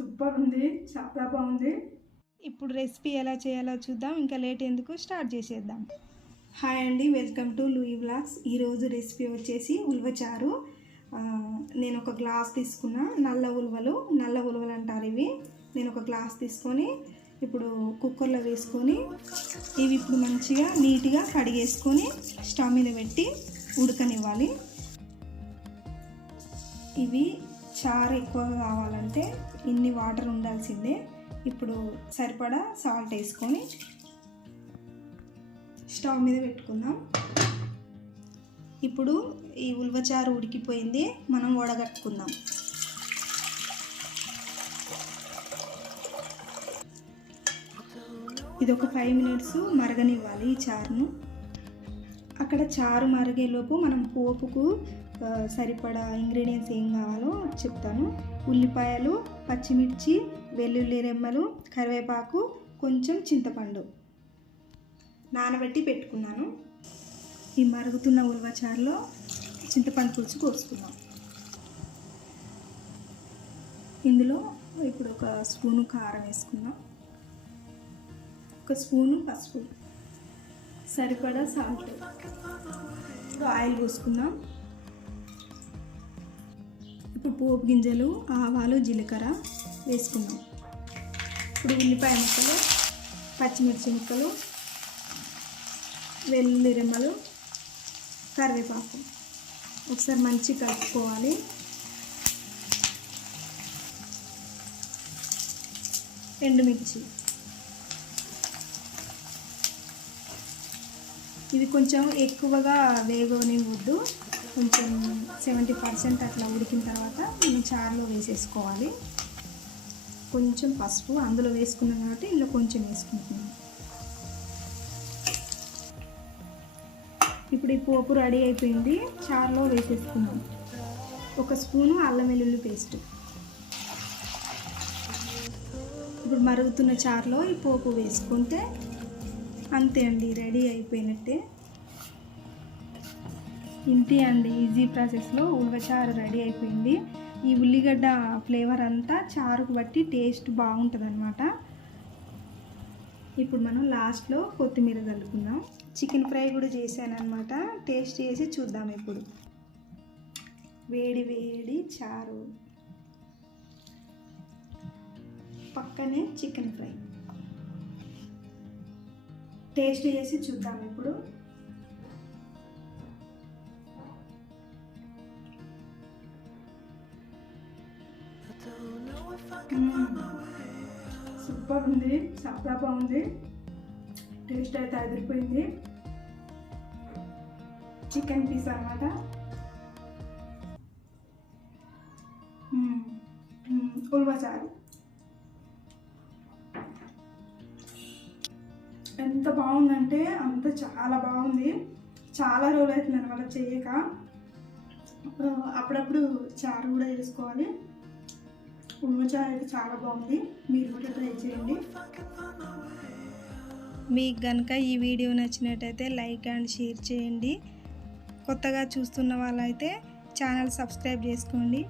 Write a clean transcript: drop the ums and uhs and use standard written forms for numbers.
Super ఉంది, చాలా బాగుంది. ఇప్పుడు రెసిపీ ఎలా చేయాలో చూద్దాం. ఇంకా లేట్ ఎందుకు, స్టార్ట్ చేసేద్దాం. హాయ్ అండి, వెల్కమ్ టు లూయి వ్లాగ్స్. ఈరోజు రెసిపీ వచ్చేసి ఉలవచారు. నేను ఒక గ్లాస్ తీసుకున్నా. నల్ల ఉలవలు అంటారు ఇవి. నేను ఒక గ్లాస్ తీసుకొని ఇప్పుడు కుక్కర్లో వేసుకొని ఇవి ఇప్పుడు మంచిగా నీట్గా కడిగేసుకొని స్టవ్ మీద పెట్టి ఉడకనివ్వాలి. ఇవి చారు ఎక్కువ కావాలంటే ఇన్ని వాటర్ ఉండాల్సిందే. ఇప్పుడు సరిపడా సాల్ట్ వేసుకొని స్టవ్ మీద పెట్టుకుందాం. ఇప్పుడు ఈ ఉలవచారు ఉడికిపోయింది, మనం వడగట్టుకుందాం. ఇది ఒక 5 మినిట్స్ మరగనివ్వాలి ఈ చారును. అక్కడ చారు మరిగేలోపు మనం పోపుకు సరిపడా ఇంగ్రీడియంట్స్ ఏం కావాలో చెప్తాను. ఉల్లిపాయలు, పచ్చిమిర్చి, వెల్లుల్లి రెమ్మలు, కరివేపాకు, కొంచెం చింతపండు నానబెట్టి పెట్టుకున్నాను. ఈ మరుగుతున్న ఉలవచారులో చింతపండు పులుసు పోసుకున్నాం. ఇందులో ఇప్పుడు ఒక స్పూను కారం వేసుకుందాం, ఒక స్పూను పసుపు, సరిపడా సాల్ట్. ఇప్పుడు ఆయిల్ పోసుకుందాం. ఇప్పుడు పోపు గింజలు, ఆవాలు, జీలకర్ర వేసుకుందాం. ఇప్పుడు ఉల్లిపాయ ముక్కలు, పచ్చిమిర్చి ముక్కలు, వెల్లుల్లి రెమ్మలు, కరివేపాకు ఒకసారి మంచిగా కలుపుకోవాలి. ఎండుమిర్చి, ఇది కొంచెం ఎక్కువగా వేగనివ్వద్దు. కొంచెం 70% అట్లా ఉడికిన తర్వాత మనం చారులో వేసేసుకోవాలి. కొంచెం పసుపు అందులో వేసుకున్నాం కాబట్టి ఇందులో కొంచెం వేసుకుంటున్నాం. ఇప్పుడు ఈ పోపు రెడీ అయిపోయింది, చారులో వేసేసుకున్నాం. ఒక స్పూను అల్లం వెల్లుల్లి పేస్ట్. ఇప్పుడు మరుగుతున్న చారులో ఈ పోపు వేసుకుంటే అంతే అండి, రెడీ అయిపోయినట్టే. ఇంతే అండి, ఈజీ ప్రాసెస్లో ఉలవచారు రెడీ అయిపోయింది. ఈ ఉల్లిగడ్డ ఫ్లేవర్ అంతా చారుకు బట్టి టేస్ట్ బాగుంటుంది అన్నమాట. ఇప్పుడు మనం లాస్ట్లో కొత్తిమీర చల్లుకుందాం. చికెన్ ఫ్రై కూడా చేశాను అనమాట, టేస్ట్ చేసి చూద్దాం. ఇప్పుడు వేడి వేడి చారు, పక్కనే చికెన్ ఫ్రై, టేస్ట్ చేసి చూద్దాం. ఇప్పుడు సూపర్ ఉంది, చాలా బాగుంది. టేస్ట్ అయితే అదిరిపోయింది. చికెన్ పీస్ అన్నమాట. ఉలవచారు ఎంత బాగుందంటే అంత చాలా బాగుంది. చాలా రోజులు అవుతుంది అనమాట చేయక. అప్పుడప్పుడు చారు కూడా చేసుకోవాలి. ఉలవచారు అయితే చాలా బాగుంది, మీరు కూడా ట్రై చేయండి. మీకు కనుక ఈ వీడియో నచ్చినట్టయితే లైక్ అండ్ షేర్ చేయండి. కొత్తగా చూస్తున్న వాళ్ళైతే ఛానల్ సబ్స్క్రైబ్ చేసుకోండి.